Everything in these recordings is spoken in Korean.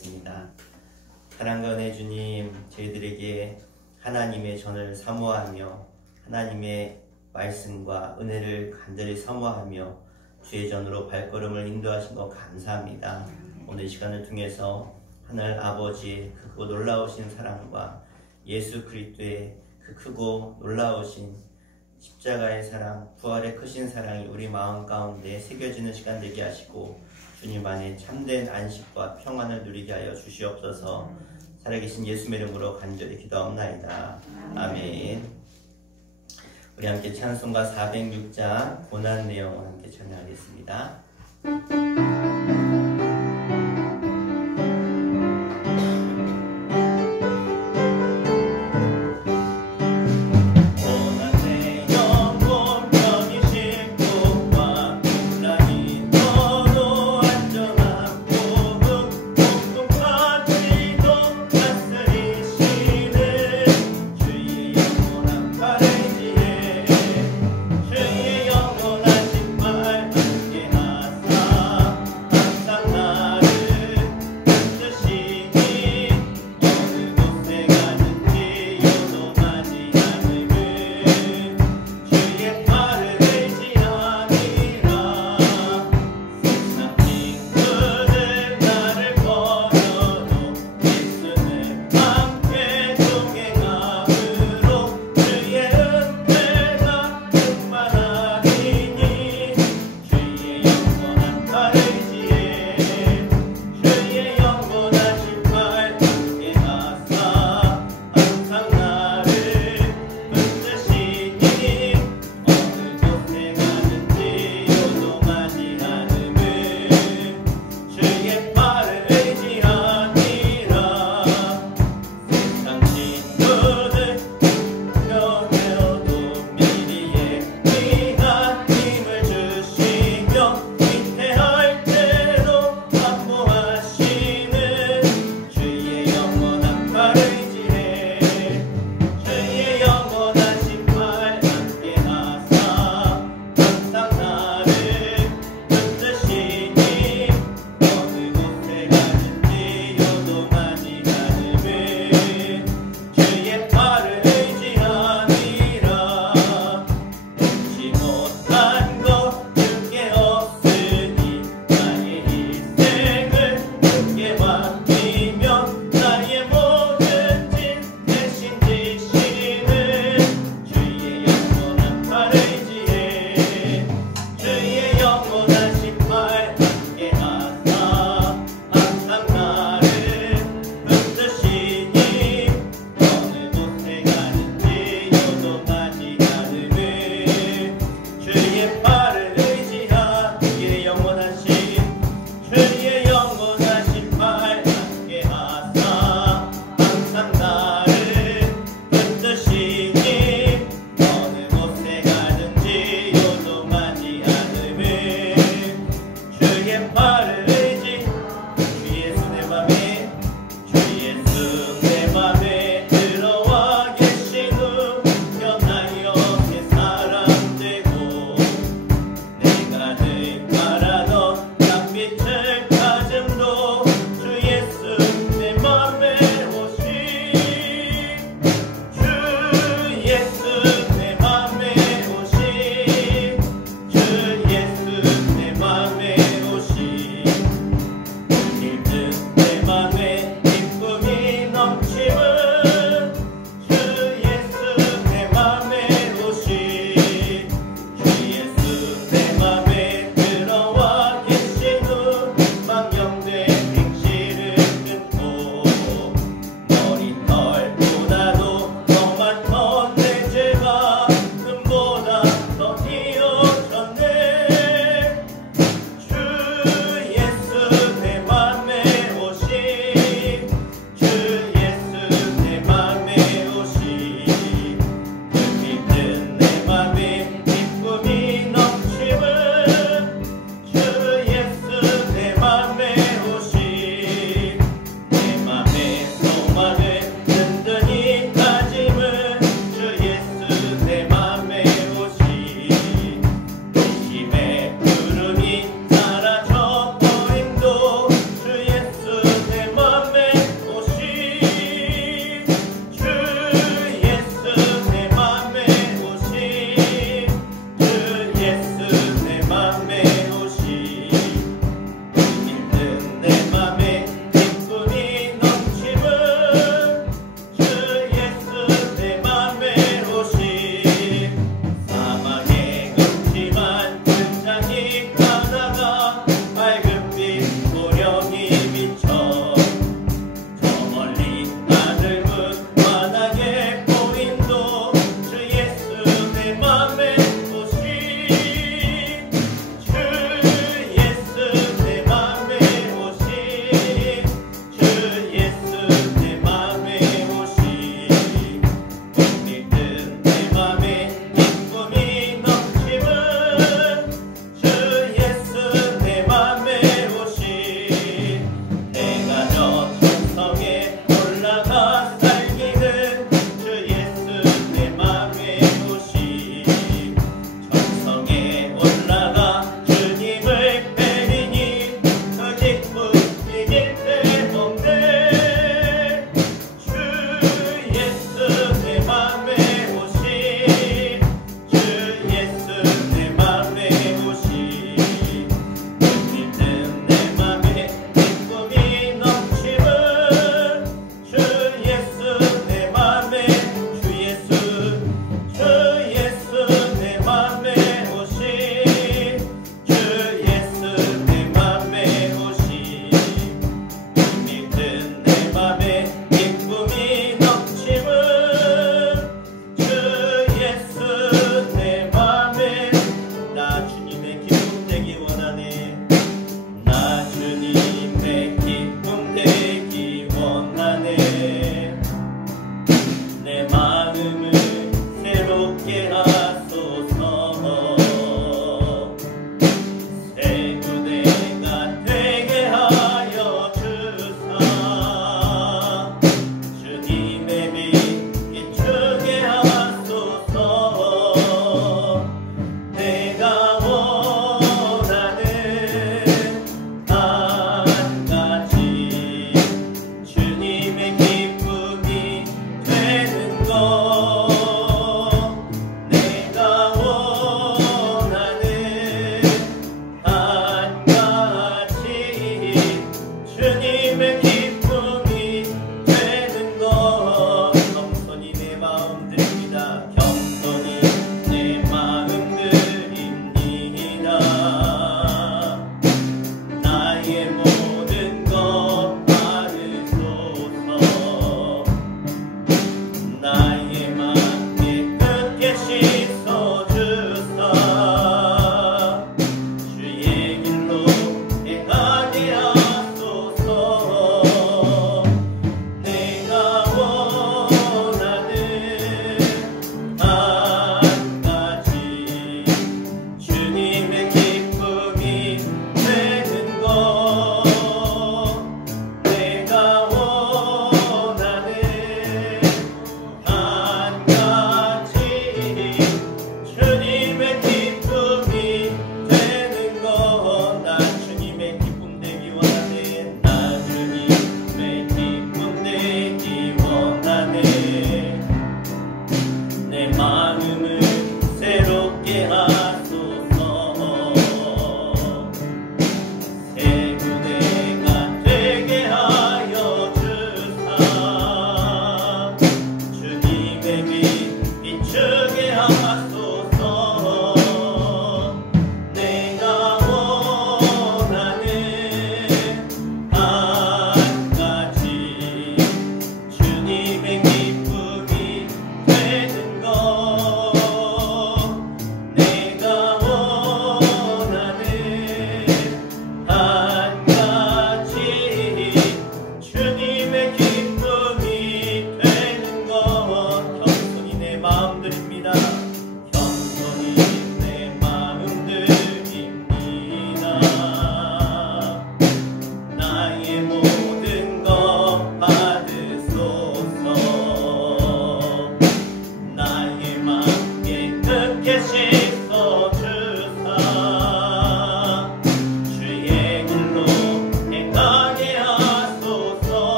기도하겠습니다. 사랑과 은혜 주님, 저희들에게 하나님의 전을 사모하며 하나님의 말씀과 은혜를 간절히 사모하며 주의 전으로 발걸음을 인도하신 것 감사합니다. 오늘 이 시간을 통해서 하늘 아버지의 그 크고 놀라우신 사랑과 예수 그리스도의 그 크고 놀라우신 십자가의 사랑, 부활의 크신 사랑이 우리 마음 가운데 새겨지는 시간 되게 하시고 주님 안에 참된 안식과 평안을 누리게 하여 주시옵소서. 살아계신 예수의 이름으로 간절히 기도하옵나이다. 아멘. 우리 함께 찬송가 406장 고난 내용을 함께 찬양하겠습니다. 주의 영원하신 말 함께 하사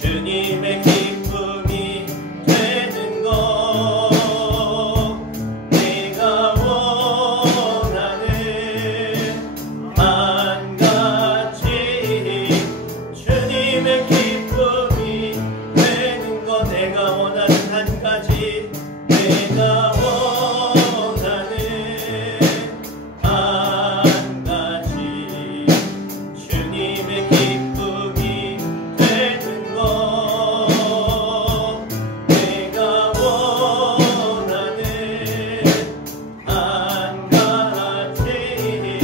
주님의 기쁨이 되는 것 내가 원하는 한 가지 주님의 기쁨이 되는 것 내가 원하는 한 가지 내가 원하는 한 가지 주님의 기쁨이 되는 것 내가 원하는 한 가지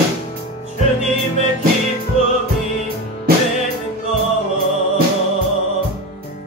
주님의 기쁨이 되는 것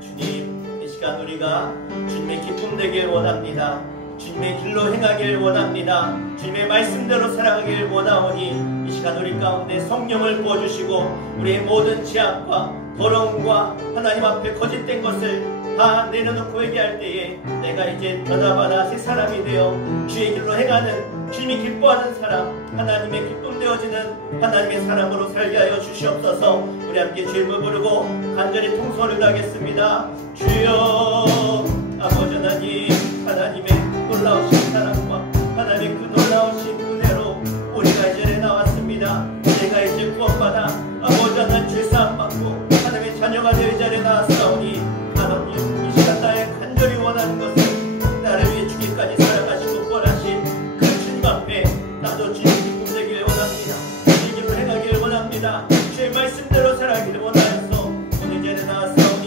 주님 이 시간 우리가 주님의 기쁨 되길 원합니다. 주님의 길로 행하길 원합니다. 주님의 말씀대로 살아가길 원하오니 이 시간 우리 가운데 성령을 부어주시고 우리의 모든 죄악과 더러움과 하나님 앞에 거짓된 것을 다 내려놓고 회개할 때에 내가 이제 변화받아 새 사람이 되어 주의 길로 행하는 주님이 기뻐하는 사람 하나님의 기쁨 되어지는 하나님의 사람으로 살게 하여 주시옵소서. 우리 함께 주의 이름을 부르고 간절히 통성을 하겠습니다. 주여 아버지 하나님 하나님의 놀라우신 사랑과 하나님의 그 놀라우신 은혜로 우리가 이 자리에 나왔습니다. 내가 이제 구원받아 아버지 하나님 죄사함 받고 하나님의 자녀가 되어 이 자리에 나왔사오니 하나님 이 시간 나의 간절히 원하는 것은 나를 위해 죽기까지 살아가시고 구원하신 그 주님 앞에 나도 주님 기쁨 되기를 원합니다. 주의 길로 행하기를 원합니다. 주의 말씀대로 살아가기를 원하여서 오늘 이 자리에 나왔사오니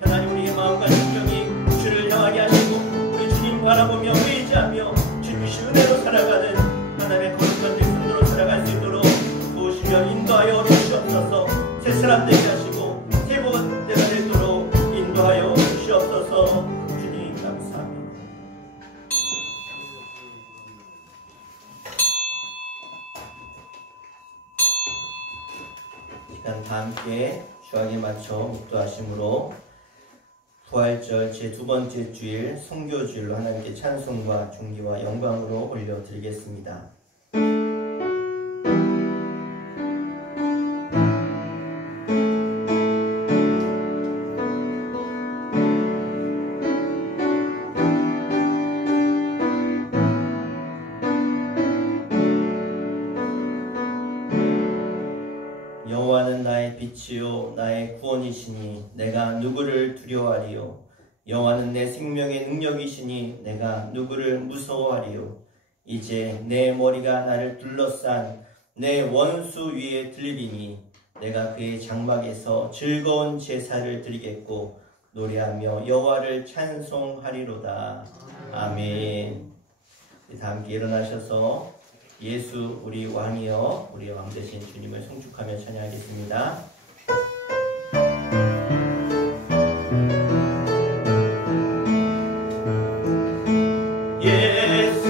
하나님 우리의 마음과 심정이 주를 향하게 하시고 우리 주님 바라보며 의지하며 주님이신 은혜로 살아가는 하나님의 거룩한 백성으로 살아갈 수 있도록 도우시며 인도하여 주시옵소서. 새 사람 되게 하시고 새 복은 때가 되도록 인도하여 주시옵소서. 주님 감사합니다. 시간 다 함께 주하게 맞춰 묵도하심으로 부활절 제2번째 주일 성교주일로 하나님께 찬송과 존귀와 영광으로 올려드리겠습니다. 여호와는 나의 빛이요 나의 구원이시니 내가 누구를 두려워하리요. 여호와는 내 생명의 능력이시니 내가 누구를 무서워하리요. 이제 내 머리가 나를 둘러싼 내 원수 위에 들리리니 내가 그의 장막에서 즐거운 제사를 드리겠고 노래하며 여호와를 찬송하리로다. 아멘. 다 함께 일어나셔서 예수 우리 왕이여 우리 왕 되신 주님을 송축하며 찬양하겠습니다. 예수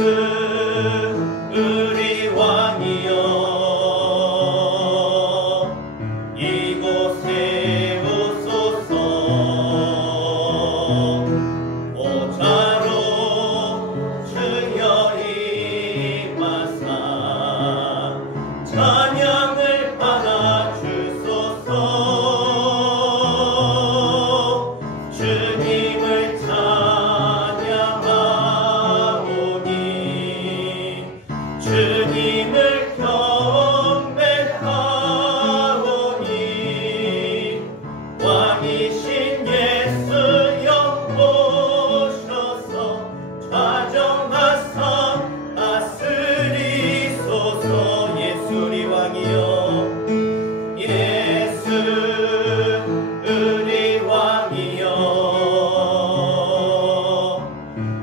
우리 왕이여 이곳에 오소서. 오자로 주여 임하사 찬양을 받아 주소서. 주님을 찬양하오니 주님을 경배하오니 왕이신 예수여 오셔서 좌정하사 다스리소서. 예수 우리 왕이여 예수 우리 왕이여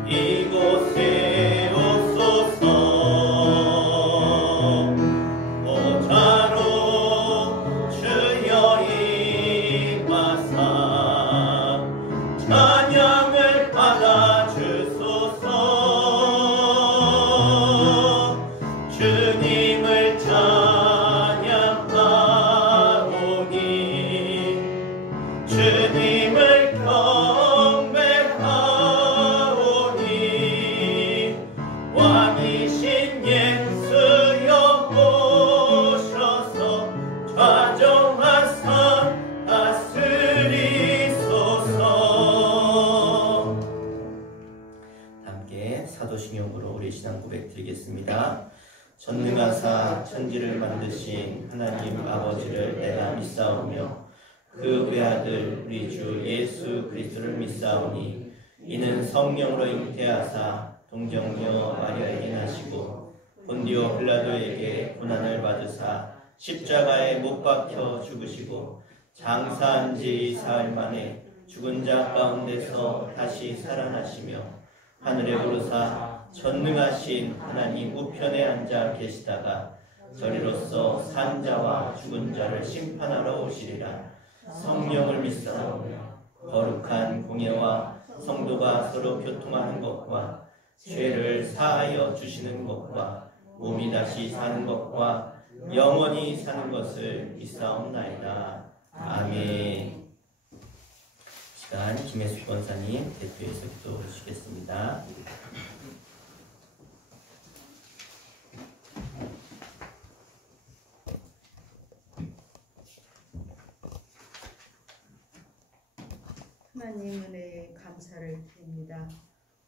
이곳에 오소서. 오자로 주여 임하사 찬양을 받아 주소서. 주님을 찬양하오니 주님을 경배하오니 왕이신 예수여 오셔서 좌정하사 다스리소서. 읽겠습니다. 전능하사 천지를 만드신 하나님 아버지를 내가 믿사오며 그 외아들 우리 주 예수 그리스도를 믿사오니 이는 성령으로 잉태하사 동정녀 마리아에게 나시고 본디오 빌라도에게 고난을 받으사 십자가에 못 박혀 죽으시고 장사한 지 사흘 만에 죽은 자 가운데서 다시 살아나시며 하늘에 오르사 전능하신 하나님 우편에 앉아 계시다가 저리로서 산 자와 죽은 자를 심판하러 오시리라. 성령을 믿사오며 거룩한 공예와 성도가 서로 교통하는 것과 죄를 사하여 주시는 것과 몸이 다시 사는 것과 영원히 사는 것을 믿사옵나이다. 아멘. 시간 김혜숙 권사님 대표해서 기도해 주시겠습니다. 하나님 은혜에 감사를 드립니다.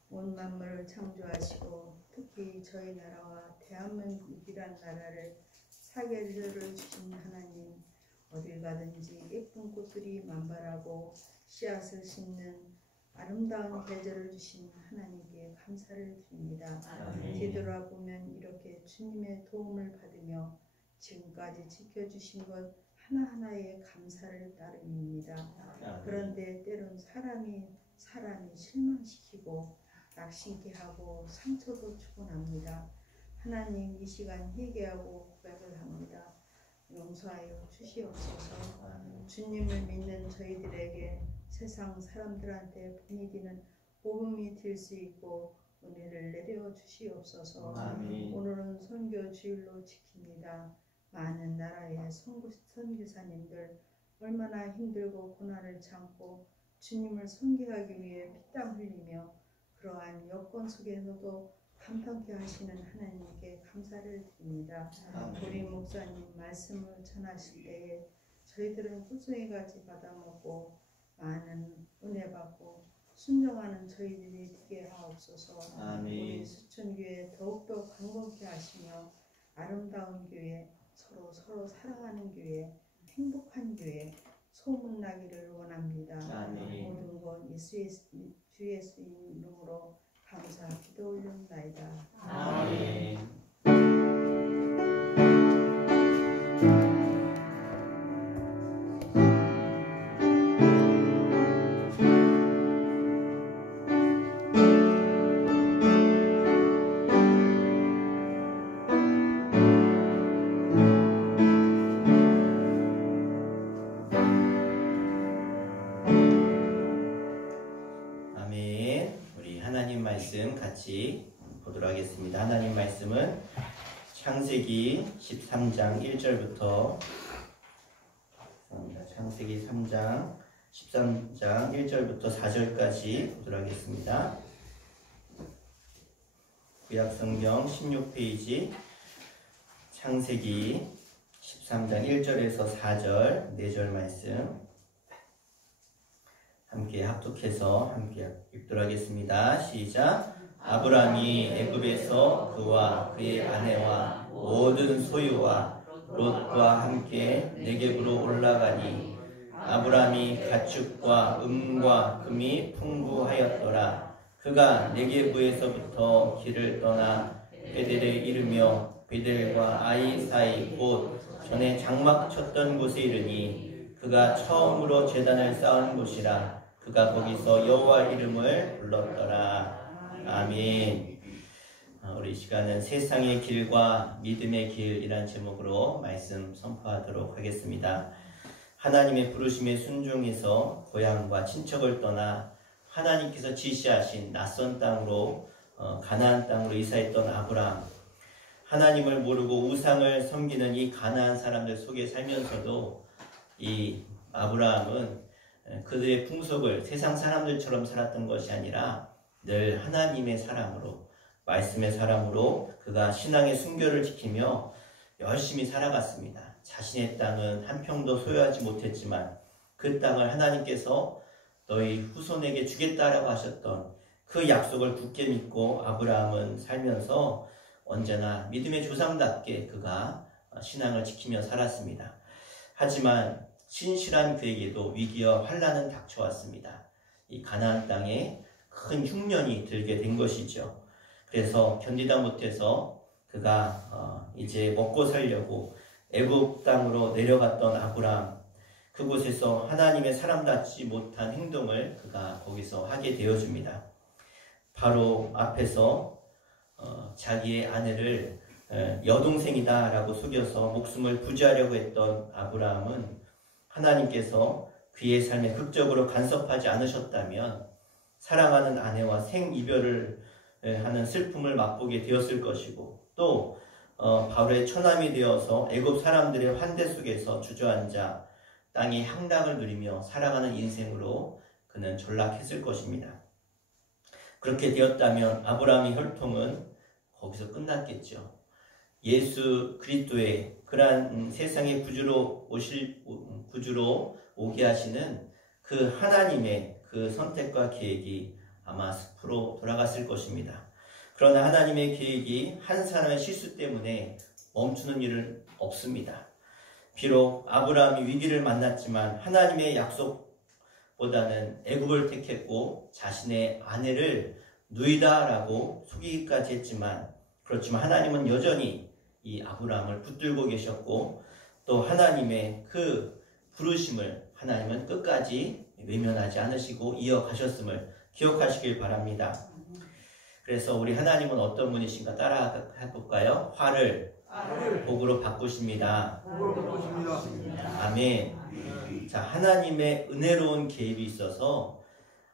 온 만물을 창조하시고 특히 저희 나라와 대한민국이란 나라를 사계절을 주신 하나님, 어딜 가든지 예쁜 꽃들이 만발하고 씨앗을 심는 아름다운 계절을 주신 하나님께 감사를 드립니다. 뒤돌아보면 이렇게 주님의 도움을 받으며 지금까지 지켜주신 것 하나하나에 감사를 따름입니다. 그런데 때론 사람이 실망시키고 낙심케 하고 상처도 주고 납니다. 하나님, 이 시간 회개하고 고백을 합니다. 용서하여 주시옵소서. 주님을 믿는 저희들에게 세상 사람들한테 분위기는 복음이 될 수 있고 은혜를 내려 주시옵소서. 오늘은 선교 주일로 지킵니다. 많은 나라의 선교사님들 얼마나 힘들고 고난을 참고 주님을 선교하기 위해 피땀 흘리며 그러한 여건 속에서도 감탄케 하시는 하나님께 감사를 드립니다. 우리 목사님 말씀을 전하실 때에 저희들은 구성이같이 받아먹고 많은 은혜 받고 순종하는 저희들이 되게 하옵소서. 우리 수천교회 더욱더 강건케 하시며 아름다운 교회, 서로 사랑하는 교회, 행복한 교회, 소문나기를 원합니다. 모든 것 주 예수 이름으로 감사 기도 올려옵나이다. 아멘. 같이 보도록 하겠습니다. 하나님 말씀은 창세기 13장 1절부터 창세기 13장 1절부터 4절까지 보도록 하겠습니다. 구약성경 16페이지 창세기 13장 1절에서 4절 4절 말씀 함께 합독해서 함께 읽도록 하겠습니다. 시작. 아브람이 애굽에서 그와 그의 아내와 모든 소유와 롯과 함께 네겝으로 올라가니 아브람이 가축과 음과 금이 풍부하였더라. 그가 네겝에서부터 길을 떠나 베델에 이르며 베델과 아이 사이 곧 전에 장막 쳤던 곳에 이르니 그가 처음으로 제단을 쌓은 곳이라. 그가 거기서 여호와 이름을 불렀더라. 아멘. 우리 시간은 세상의 길과 믿음의 길이란 제목으로 말씀 선포하도록 하겠습니다. 하나님의 부르심에 순종해서 고향과 친척을 떠나 하나님께서 지시하신 낯선 땅으로 가나안 땅으로 이사했던 아브람. 하나님을 모르고 우상을 섬기는 이 가나안 사람들 속에 살면서도 이 아브라함은 그들의 풍속을 세상 사람들처럼 살았던 것이 아니라 늘 하나님의 사람으로, 말씀의 사람으로 그가 신앙의 순결을 지키며 열심히 살아갔습니다. 자신의 땅은 한 평도 소유하지 못했지만 그 땅을 하나님께서 너희 후손에게 주겠다라고 하셨던 그 약속을 굳게 믿고 아브라함은 살면서 언제나 믿음의 조상답게 그가 신앙을 지키며 살았습니다. 하지만 신실한 그에게도 위기와 환난은 닥쳐왔습니다. 이 가나안 땅에 큰 흉년이 들게 된 것이죠. 그래서 견디다 못해서 그가 이제 먹고 살려고 애굽 땅으로 내려갔던 아브라함, 그곳에서 하나님의 사람답지 못한 행동을 그가 거기서 하게 되어줍니다. 바로 앞에서 자기의 아내를 여동생이다 라고 속여서 목숨을 부지하려고 했던 아브라함은 하나님께서 그의 삶에 극적으로 간섭하지 않으셨다면 사랑하는 아내와 생이별을 하는 슬픔을 맛보게 되었을 것이고, 또 바로의 처남이 되어서 애굽 사람들의 환대 속에서 주저앉아 땅의 향락을 누리며 살아가는 인생으로 그는 전락했을 것입니다. 그렇게 되었다면 아브라함의 혈통은 거기서 끝났겠죠. 예수 그리스도의 그러한 세상의 구주로 오게 하시는 그 하나님의 그 선택과 계획이 아마 숲으로 돌아갔을 것입니다. 그러나 하나님의 계획이 한 사람의 실수 때문에 멈추는 일은 없습니다. 비록 아브라함이 위기를 만났지만 하나님의 약속보다는 애굽을 택했고 자신의 아내를 누이다라고 속이기까지 했지만, 그렇지만 하나님은 여전히 이 아브라함을 붙들고 계셨고, 또 하나님의 그 부르심을 하나님은 끝까지 외면하지 않으시고 이어가셨음을 기억하시길 바랍니다. 그래서 우리 하나님은 어떤 분이신가 따라 해볼까요? 화를 복으로 바꾸십니다. 아멘. 자, 하나님의 은혜로운 개입이 있어서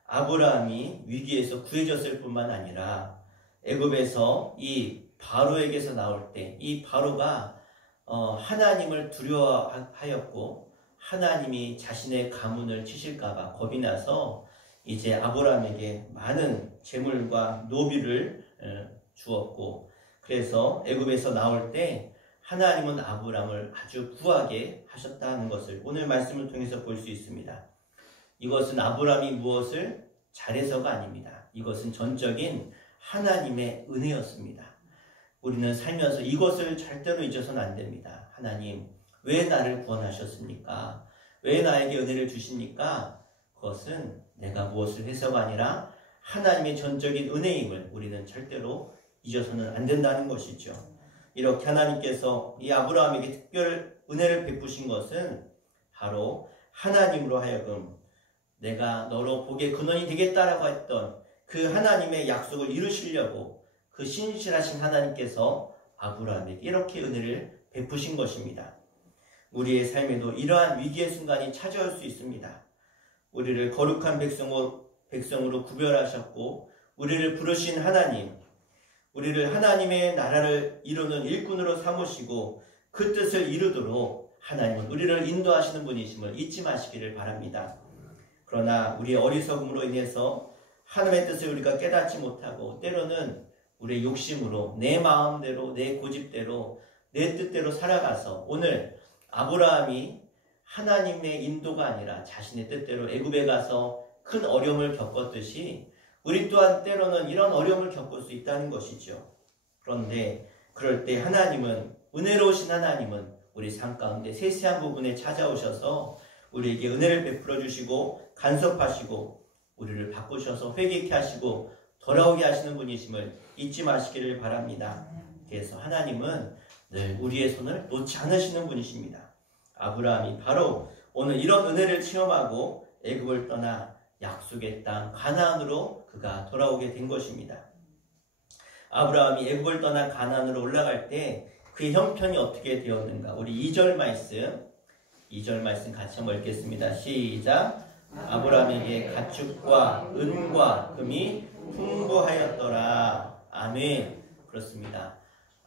아브라함이 위기에서 구해졌을 뿐만 아니라 애굽에서 이 바로에게서 나올 때 이 바로가 하나님을 두려워하였고 하나님이 자신의 가문을 치실까봐 겁이 나서 이제 아브라함에게 많은 재물과 노비를 주었고, 그래서 애굽에서 나올 때 하나님은 아브라함을 아주 구하게 하셨다는 것을 오늘 말씀을 통해서 볼 수 있습니다. 이것은 아브라함이 무엇을 잘해서가 아닙니다. 이것은 전적인 하나님의 은혜였습니다. 우리는 살면서 이것을 절대로 잊어서는 안 됩니다. 하나님, 왜 나를 구원하셨습니까? 왜 나에게 은혜를 주십니까? 그것은 내가 무엇을 해서가 아니라 하나님의 전적인 은혜임을 우리는 절대로 잊어서는 안 된다는 것이죠. 이렇게 하나님께서 이 아브라함에게 특별 은혜를 베푸신 것은 바로 하나님으로 하여금 내가 너로 복의 근원이 되겠다라고 했던 그 하나님의 약속을 이루시려고 그 신실하신 하나님께서 아브라함에게 이렇게 은혜를 베푸신 것입니다. 우리의 삶에도 이러한 위기의 순간이 찾아올 수 있습니다. 우리를 거룩한 백성으로 구별하셨고 우리를 부르신 하나님, 우리를 하나님의 나라를 이루는 일꾼으로 삼으시고 그 뜻을 이루도록 하나님은 우리를 인도하시는 분이심을 잊지 마시기를 바랍니다. 그러나 우리의 어리석음으로 인해서 하나님의 뜻을 우리가 깨닫지 못하고 때로는 우리의 욕심으로 내 마음대로 내 고집대로 내 뜻대로 살아가서 오늘 아브라함이 하나님의 인도가 아니라 자신의 뜻대로 애굽에 가서 큰 어려움을 겪었듯이 우리 또한 때로는 이런 어려움을 겪을 수 있다는 것이죠. 그런데 그럴 때 하나님은, 은혜로우신 하나님은 우리 삶 가운데 세세한 부분에 찾아오셔서 우리에게 은혜를 베풀어 주시고 간섭하시고 우리를 바꾸셔서 회개케 하시고 돌아오게 하시는 분이심을 잊지 마시기를 바랍니다. 그래서 하나님은 늘 우리의 손을 놓지 않으시는 분이십니다. 아브라함이 바로 오늘 이런 은혜를 체험하고 애굽을 떠나 약속의 땅 가나안으로 그가 돌아오게 된 것입니다. 아브라함이 애굽을 떠나 가나안으로 올라갈 때 그의 형편이 어떻게 되었는가? 우리 2절 말씀 같이 한번 읽겠습니다. 시작. 아브라함에게 가축과 은과 금이 풍부하였더라. 아멘. 그렇습니다.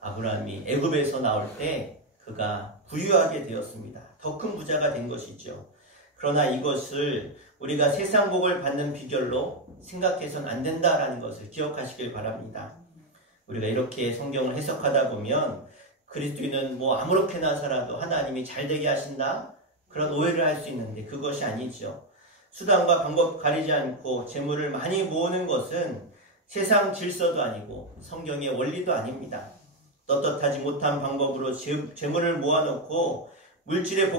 아브라함이 애굽에서 나올 때 그가 부유하게 되었습니다. 더 큰 부자가 된 것이죠. 그러나 이것을 우리가 세상 복을 받는 비결로 생각해서는 안 된다라는 것을 기억하시길 바랍니다. 우리가 이렇게 성경을 해석하다 보면 그리스도인은 아무렇게나 살아도 하나님이 잘되게 하신다? 그런 오해를 할 수 있는데 그것이 아니죠. 수단과 방법 가리지 않고 재물을 많이 모으는 것은 세상 질서도 아니고 성경의 원리도 아닙니다. 떳떳하지 못한 방법으로 재물을 모아놓고 물질의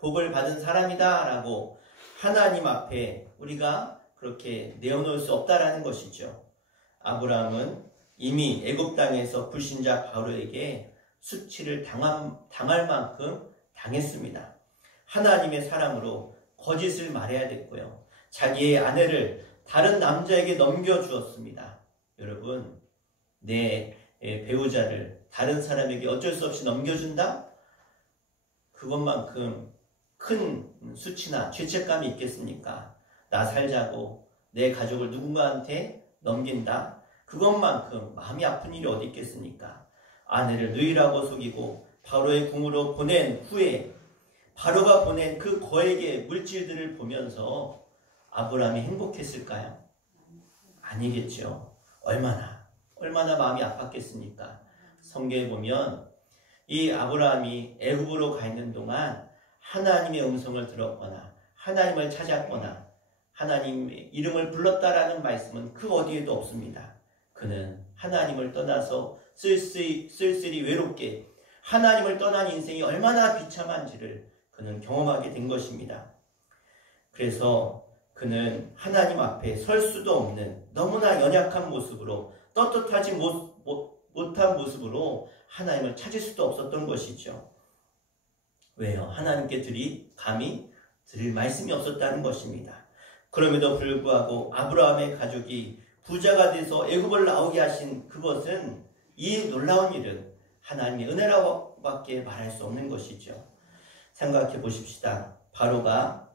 복을 받은 사람이다 라고 하나님 앞에 우리가 그렇게 내어놓을 수 없다라는 것이죠. 아브라함은 이미 애굽 땅에서 불신자 바로에게 수치를 당할 만큼 당했습니다. 하나님의 사람으로 거짓을 말해야 됐고요. 자기의 아내를 다른 남자에게 넘겨주었습니다. 여러분, 내 배우자를 다른 사람에게 어쩔 수 없이 넘겨준다? 그것만큼 큰 수치나 죄책감이 있겠습니까? 나 살자고 내 가족을 누군가한테 넘긴다? 그것만큼 마음이 아픈 일이 어디 있겠습니까? 아내를 누이라고 속이고 바로의 궁으로 보낸 후에 바로가 보낸 그 거액의 물질들을 보면서 아브라함이 행복했을까요? 아니겠죠. 얼마나 마음이 아팠겠습니까? 성경에 보면 이 아브라함이 애굽으로 가 있는 동안 하나님의 음성을 들었거나 하나님을 찾았거나 하나님의 이름을 불렀다라는 말씀은 그 어디에도 없습니다. 그는 하나님을 떠나서 쓸쓸히 외롭게 하나님을 떠난 인생이 얼마나 비참한지를 그는 경험하게 된 것입니다. 그래서 그는 하나님 앞에 설 수도 없는 너무나 연약한 모습으로 떳떳하지 못한 모습으로 하나님을 찾을 수도 없었던 것이죠. 왜요? 하나님께 감히 드릴 말씀이 없었다는 것입니다. 그럼에도 불구하고 아브라함의 가족이 부자가 돼서 애굽을 나오게 하신 그것은, 이 놀라운 일은 하나님의 은혜라고밖에 말할 수 없는 것이죠. 생각해 보십시다. 바로가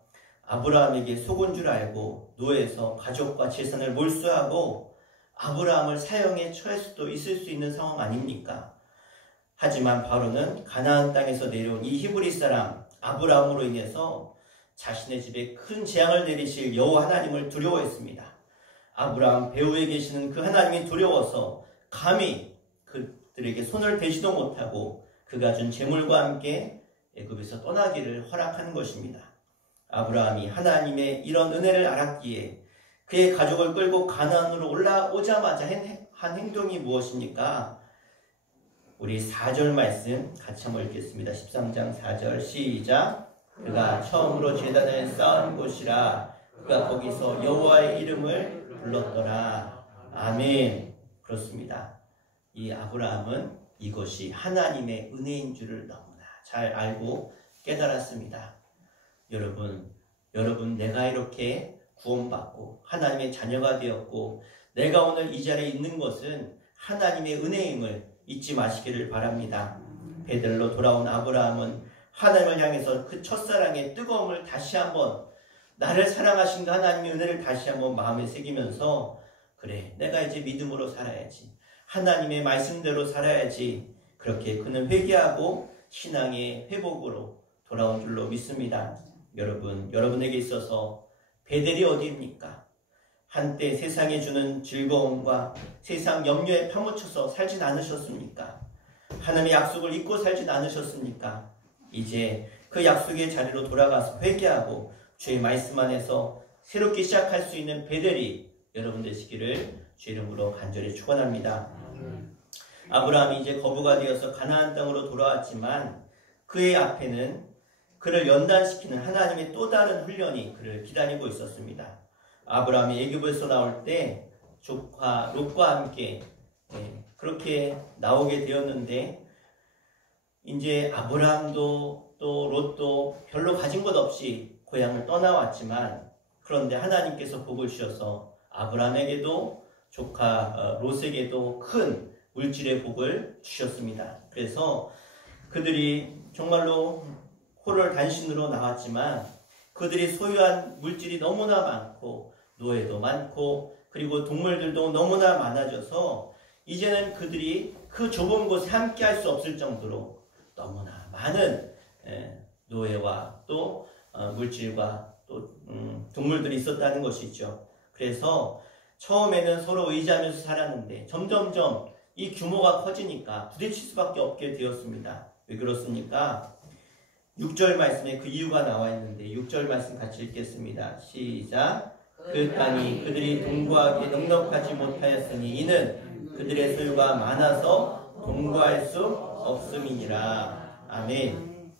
아브라함에게 속은 줄 알고 노예에서 가족과 재산을 몰수하고 아브라함을 사형에 처할 수도 있을 수 있는 상황 아닙니까? 하지만 바로는 가나안 땅에서 내려온 이 히브리 사람 아브라함으로 인해서 자신의 집에 큰 재앙을 내리실 여호와 하나님을 두려워했습니다. 아브라함 배후에 계시는 그 하나님이 두려워서 감히 그들에게 손을 대지도 못하고 그가 준 재물과 함께 애굽에서 떠나기를 허락하는 것입니다. 아브라함이 하나님의 이런 은혜를 알았기에 그의 가족을 끌고 가나안으로 올라오자마자 한 행동이 무엇입니까? 우리 4절 말씀 같이 한번 읽겠습니다. 13장 4절 시작. 그가 처음으로 제단을 쌓은 곳이라 그가 거기서 여호와의 이름을 불렀더라. 아멘. 그렇습니다. 이 아브라함은 이것이 하나님의 은혜인 줄을 너무나 잘 알고 깨달았습니다. 여러분 내가 이렇게 구원받고 하나님의 자녀가 되었고 내가 오늘 이 자리에 있는 것은 하나님의 은혜임을 잊지 마시기를 바랍니다. 베들로 돌아온 아브라함은 하나님을 향해서 그 첫사랑의 뜨거움을 다시 한번, 나를 사랑하신 그 하나님의 은혜를 다시 한번 마음에 새기면서, 그래, 내가 이제 믿음으로 살아야지, 하나님의 말씀대로 살아야지, 그렇게 그는 회개하고 신앙의 회복으로 돌아온 줄로 믿습니다. 여러분에게 있어서 베델이 어디입니까? 한때 세상에 주는 즐거움과 세상 염려에 파묻혀서 살진 않으셨습니까? 하나님의 약속을 잊고 살진 않으셨습니까? 이제 그 약속의 자리로 돌아가서 회개하고 주의 말씀 안에서 새롭게 시작할 수 있는 베델이 여러분 되시기를 주의 이름으로 간절히 축원합니다. 아브라함이 이제 거부가 되어서 가나안 땅으로 돌아왔지만 그의 앞에는 그를 연단시키는 하나님의 또 다른 훈련이 그를 기다리고 있었습니다. 아브라함이 애굽에서 나올 때 조카 롯과 함께 그렇게 나오게 되었는데, 이제 아브라함도 또 롯도 별로 가진 것 없이 고향을 떠나왔지만, 그런데 하나님께서 복을 주셔서 아브라함에게도 조카 롯에게도 큰 물질의 복을 주셨습니다. 그래서 그들이 정말로 호를 단신으로 나왔지만 그들이 소유한 물질이 너무나 많고 노예도 많고 그리고 동물들도 너무나 많아져서 이제는 그들이 그 좁은 곳에 함께 할 수 없을 정도로 너무나 많은 노예와 또 물질과 또 동물들이 있었다는 것이죠. 그래서 처음에는 서로 의지하면서 살았는데 점점점 이 규모가 커지니까 부딪힐 수밖에 없게 되었습니다. 왜 그렇습니까? 6절 말씀에 그 이유가 나와 있는데 6절 말씀 같이 읽겠습니다. 시작. 그 땅이 그들이 동거하기에 넉넉하지 못하였으니 이는 그들의 소유가 많아서 공부할 수 없음이니라. 아멘.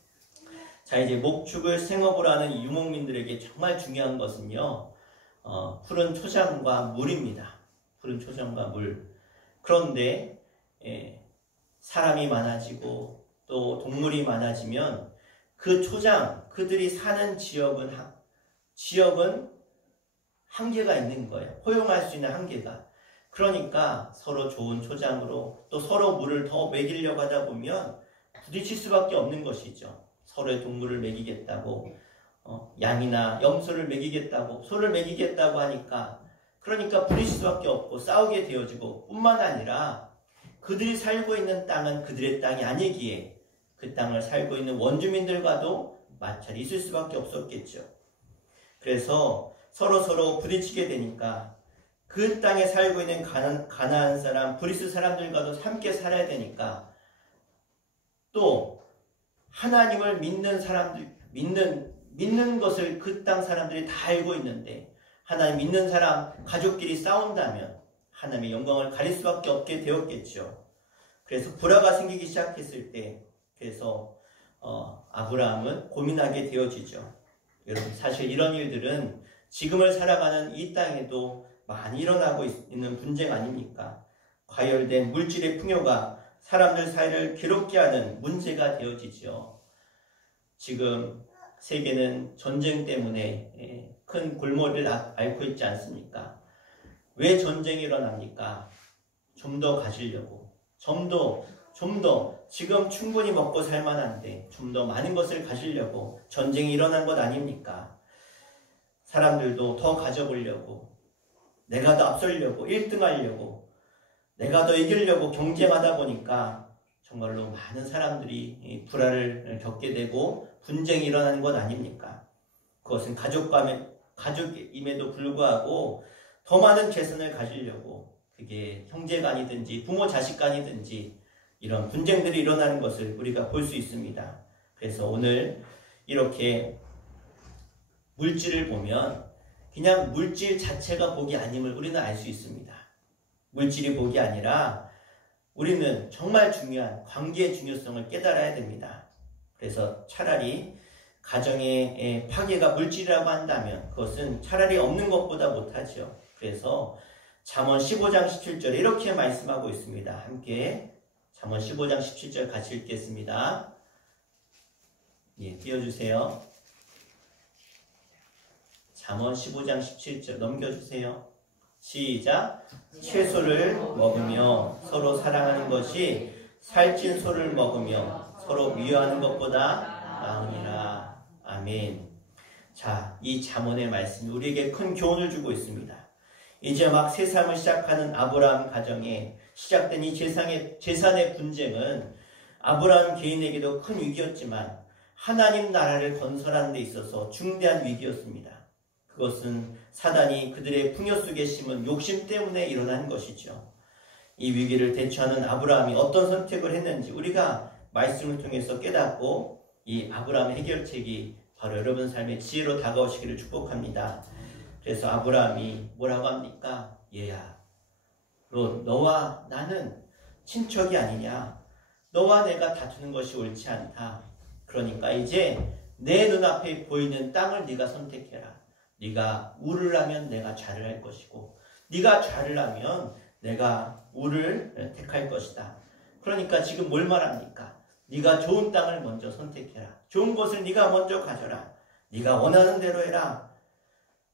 자, 이제 목축을 생업으로 하는 유목민들에게 정말 중요한 것은요, 푸른 초장과 물입니다. 푸른 초장과 물. 그런데 사람이 많아지고 또 동물이 많아지면 그 초장, 그들이 사는 지역은 한계가 있는 거예요. 허용할 수 있는 한계가. 그러니까 서로 좋은 초장으로 또 서로 물을 더 먹이려고 하다 보면 부딪힐 수밖에 없는 것이죠. 서로의 동물을 먹이겠다고, 양이나 염소를 먹이겠다고, 소를 먹이겠다고 하니까, 그러니까 부딪힐 수밖에 없고 싸우게 되어지고, 뿐만 아니라 그들이 살고 있는 땅은 그들의 땅이 아니기에 그 땅을 살고 있는 원주민들과도 마찰이 있을 수밖에 없었겠죠. 그래서 서로 부딪히게 되니까 그 땅에 살고 있는 가나안 사람, 브리스 사람들과도 함께 살아야 되니까, 또 하나님을 믿는 사람들, 믿는 것을 그 땅 사람들이 다 알고 있는데 하나님 믿는 사람 가족끼리 싸운다면 하나님의 영광을 가릴 수밖에 없게 되었겠죠. 그래서 불화가 생기기 시작했을 때, 그래서 아브라함은 고민하게 되어지죠. 여러분, 사실 이런 일들은 지금을 살아가는 이 땅에도 많이 일어나고 있는 분쟁 아닙니까? 과열된 물질의 풍요가 사람들 사이를 괴롭게 하는 문제가 되어지죠. 지금 세계는 전쟁 때문에 큰 골머리를 앓고 있지 않습니까? 왜 전쟁이 일어납니까? 좀 더 가지려고, 좀 더 지금 충분히 먹고 살만한데 좀 더 많은 것을 가지려고 전쟁이 일어난 것 아닙니까? 사람들도 더 가져보려고, 내가 더 앞서려고, 1등 하려고, 내가 더 이기려고 경쟁하다 보니까 정말로 많은 사람들이 불화를 겪게 되고 분쟁이 일어나는 것 아닙니까? 그것은 가족임에도 불구하고 더 많은 재산을 가지려고, 그게 형제간이든지 부모 자식간이든지 이런 분쟁들이 일어나는 것을 우리가 볼 수 있습니다. 그래서 오늘 이렇게 물질을 보면 그냥 물질 자체가 복이 아님을 우리는 알 수 있습니다. 물질이 복이 아니라 우리는 정말 중요한 관계의 중요성을 깨달아야 됩니다. 그래서 차라리 가정의 파괴가 물질이라고 한다면 그것은 차라리 없는 것보다 못하죠. 그래서 잠언 15장 17절 이렇게 말씀하고 있습니다. 함께 잠언 15장 17절 같이 읽겠습니다. 예, 띄워주세요. 잠언 15장 17절 넘겨주세요. 시작. 채소를 먹으며 서로 사랑하는 것이 살찐 소를 먹으며 서로 미워하는 것보다 나으니라. 아멘. 자, 이 잠언의 말씀이 우리에게 큰 교훈을 주고 있습니다. 이제 막 새 삶을 시작하는 아브라함 가정에 시작된 이 재산의 분쟁은 아브라함 개인에게도 큰 위기였지만 하나님 나라를 건설하는 데 있어서 중대한 위기였습니다. 그것은 사단이 그들의 풍요 속에 심은 욕심 때문에 일어난 것이죠. 이 위기를 대처하는 아브라함이 어떤 선택을 했는지 우리가 말씀을 통해서 깨닫고 이 아브라함의 해결책이 바로 여러분 삶의 지혜로 다가오시기를 축복합니다. 그래서 아브라함이 뭐라고 합니까? 얘야, 너와 나는 친척이 아니냐? 너와 내가 다투는 것이 옳지 않다. 그러니까 이제 내 눈앞에 보이는 땅을 네가 선택해라. 네가 우를 하면 내가 좌를 할 것이고 네가 좌를 하면 내가 우를 택할 것이다. 그러니까 지금 뭘 말합니까? 네가 좋은 땅을 먼저 선택해라. 좋은 것을 네가 먼저 가져라. 네가 원하는 대로 해라.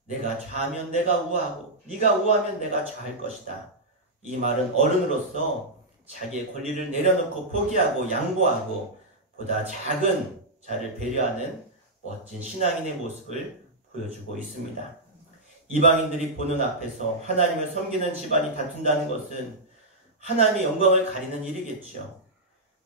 내가 좌하면 내가 우하고 네가 우하면 내가 좌할 것이다. 이 말은 어른으로서 자기의 권리를 내려놓고 포기하고 양보하고 보다 작은 자를 배려하는 멋진 신앙인의 모습을 보여주고 있습니다. 이방인들이 보는 앞에서 하나님을 섬기는 집안이 다툰다는 것은 하나님의 영광을 가리는 일이겠죠.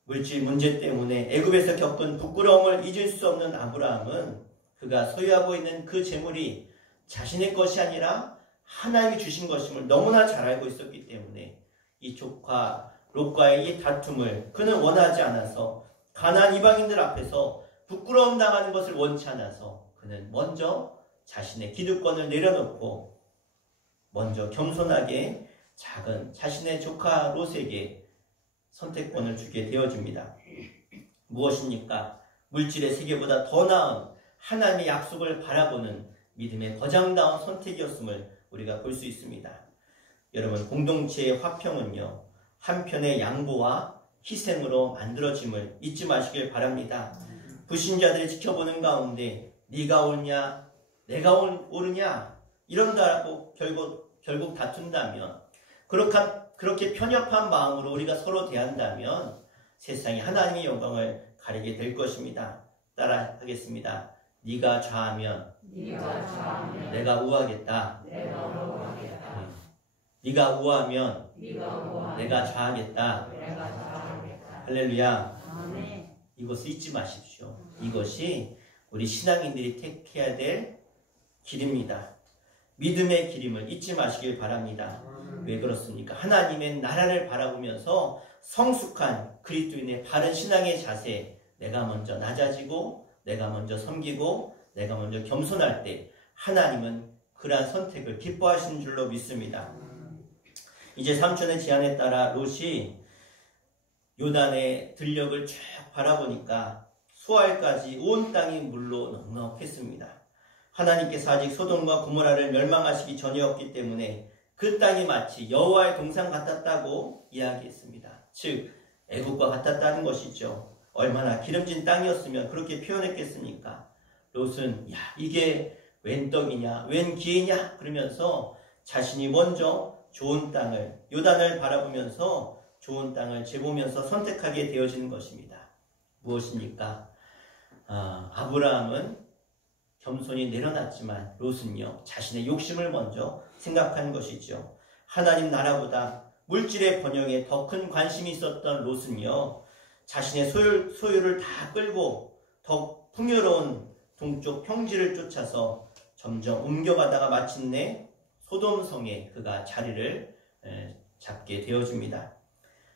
물질 문제 때문에 애굽에서 겪은 부끄러움을 잊을 수 없는 아브라함은 그가 소유하고 있는 그 재물이 자신의 것이 아니라 하나님이 주신 것임을 너무나 잘 알고 있었기 때문에 이 조카 롯과의 이 다툼을 그는 원하지 않아서 가나안 이방인들 앞에서 부끄러움 당하는 것을 원치 않아서 그는 먼저 자신의 기득권을 내려놓고 먼저 겸손하게 작은 자신의 조카 롯에게 선택권을 주게 되어집니다. 무엇입니까? 물질의 세계보다 더 나은 하나님의 약속을 바라보는 믿음의 거장다운 선택이었음을 우리가 볼 수 있습니다. 여러분, 공동체의 화평은요, 한편의 양보와 희생으로 만들어짐을 잊지 마시길 바랍니다. 불신자들이 지켜보는 가운데 네가 옳냐 내가 옳으냐 이런다고 결국 다툰다면, 그렇게 편협한 마음으로 우리가 서로 대한다면 세상이 하나님의 영광을 가리게 될 것입니다. 따라 하겠습니다. 네가 좌하면 내가 우하겠다. 네가 우하면 내가 좌하겠다. 할렐루야. 이것을 잊지 마십시오. 이것이 우리 신앙인들이 택해야 될 길입니다. 믿음의 길임을 잊지 마시길 바랍니다. 왜 그렇습니까? 하나님의 나라를 바라보면서 성숙한 그리스도인의 바른 신앙의 자세, 내가 먼저 낮아지고 내가 먼저 섬기고 내가 먼저 겸손할 때 하나님은 그러한 선택을 기뻐하시는 줄로 믿습니다. 이제 삼촌의 제안에 따라 롯이 요단의 들녘을 쭉 바라보니까 수알까지 온 땅이 물로 넉넉했습니다. 하나님께서 아직 소돔과 고모라를 멸망하시기 전이었기 때문에 그 땅이 마치 여호와의 동산 같았다고 이야기했습니다. 즉 애국과 같았다는 것이죠. 얼마나 기름진 땅이었으면 그렇게 표현했겠습니까? 롯은 야, 이게 웬 떡이냐 웬 기회냐 그러면서 자신이 먼저 좋은 땅을, 요단을 바라보면서 좋은 땅을 재보면서 선택하게 되어지는 것입니다. 무엇입니까? 아브라함은 겸손히 내려놨지만 롯은요, 자신의 욕심을 먼저 생각한 것이죠. 하나님 나라보다 물질의 번영에 더 큰 관심이 있었던 롯은요, 자신의 소유를 다 끌고 더 풍요로운 동쪽 평지를 쫓아서 점점 옮겨가다가 마침내 소돔성에 그가 자리를 잡게 되어집니다.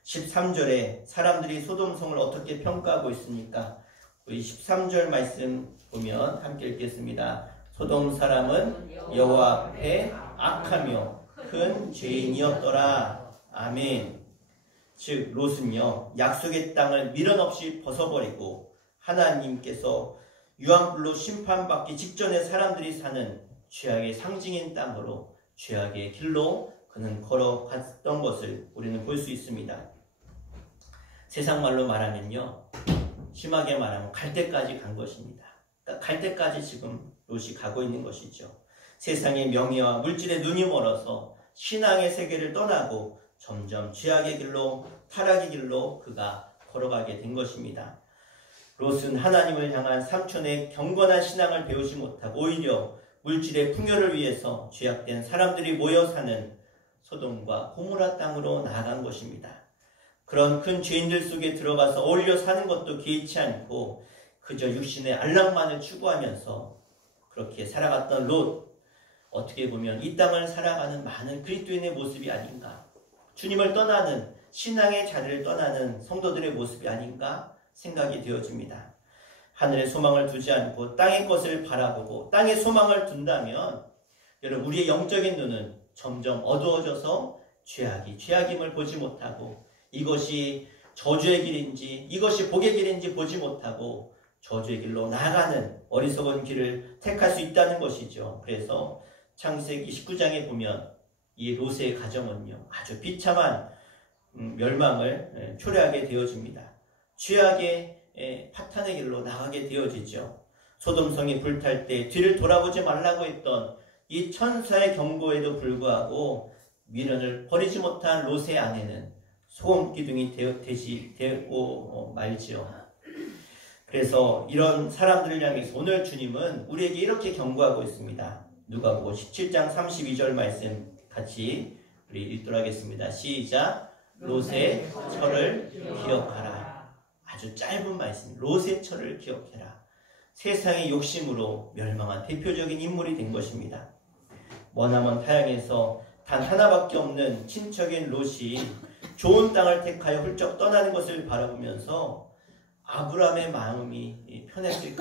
13절에 사람들이 소돔성을 어떻게 평가하고 있습니까? 우리 13절 말씀 보면 함께 읽겠습니다. 소돔 사람은 여호와 앞에 악하며 큰 죄인이었더라. 아멘. 즉 롯은요, 약속의 땅을 미련 없이 벗어버리고 하나님께서 유황불로 심판받기 직전에 사람들이 사는 죄악의 상징인 땅으로, 죄악의 길로 그는 걸어갔던 것을 우리는 볼 수 있습니다. 세상 말로 말하면요, 심하게 말하면 갈 때까지 간 것입니다. 그러니까 갈 때까지 지금 롯이 가고 있는 것이죠. 세상의 명예와 물질의 눈이 멀어서 신앙의 세계를 떠나고 점점 죄악의 길로, 타락의 길로 그가 걸어가게 된 것입니다. 롯은 하나님을 향한 삼촌의 경건한 신앙을 배우지 못하고 오히려 물질의 풍요를 위해서 죄악된 사람들이 모여 사는 소돔과 고모라 땅으로 나아간 것입니다. 그런 큰 죄인들 속에 들어가서 어울려 사는 것도 개의치 않고 그저 육신의 안락만을 추구하면서 그렇게 살아갔던 롯, 어떻게 보면 이 땅을 살아가는 많은 그리스도인의 모습이 아닌가, 주님을 떠나는, 신앙의 자리를 떠나는 성도들의 모습이 아닌가 생각이 되어집니다. 하늘의 소망을 두지 않고 땅의 것을 바라보고 땅의 소망을 둔다면 여러분, 우리의 영적인 눈은 점점 어두워져서 죄악임을 보지 못하고 이것이 저주의 길인지 이것이 복의 길인지 보지 못하고 저주의 길로 나아가는 어리석은 길을 택할 수 있다는 것이죠. 그래서 창세기 19장에 보면 이 롯의 가정은요, 아주 비참한 멸망을 초래하게 되어집니다. 죄악의 파탄의 길로 나가게 되어지죠. 소돔성이 불탈 때 뒤를 돌아보지 말라고 했던 이 천사의 경고에도 불구하고 미련을 버리지 못한 롯의 아내는 소금 기둥이 되고 말지요. 그래서 이런 사람들을 향해서 오늘 주님은 우리에게 이렇게 경고하고 있습니다. 누가복음 17장 32절 말씀 같이 우리 읽도록 하겠습니다. 시작. 롯의 철을 기억하라. 아주 짧은 말씀. 롯의 철을 기억해라. 세상의 욕심으로 멸망한 대표적인 인물이 된 것입니다. 머나먼 타향에서 단 하나밖에 없는 친척인 롯이 좋은 땅을 택하여 훌쩍 떠나는 것을 바라보면서 아브라함의 마음이 편했을까요?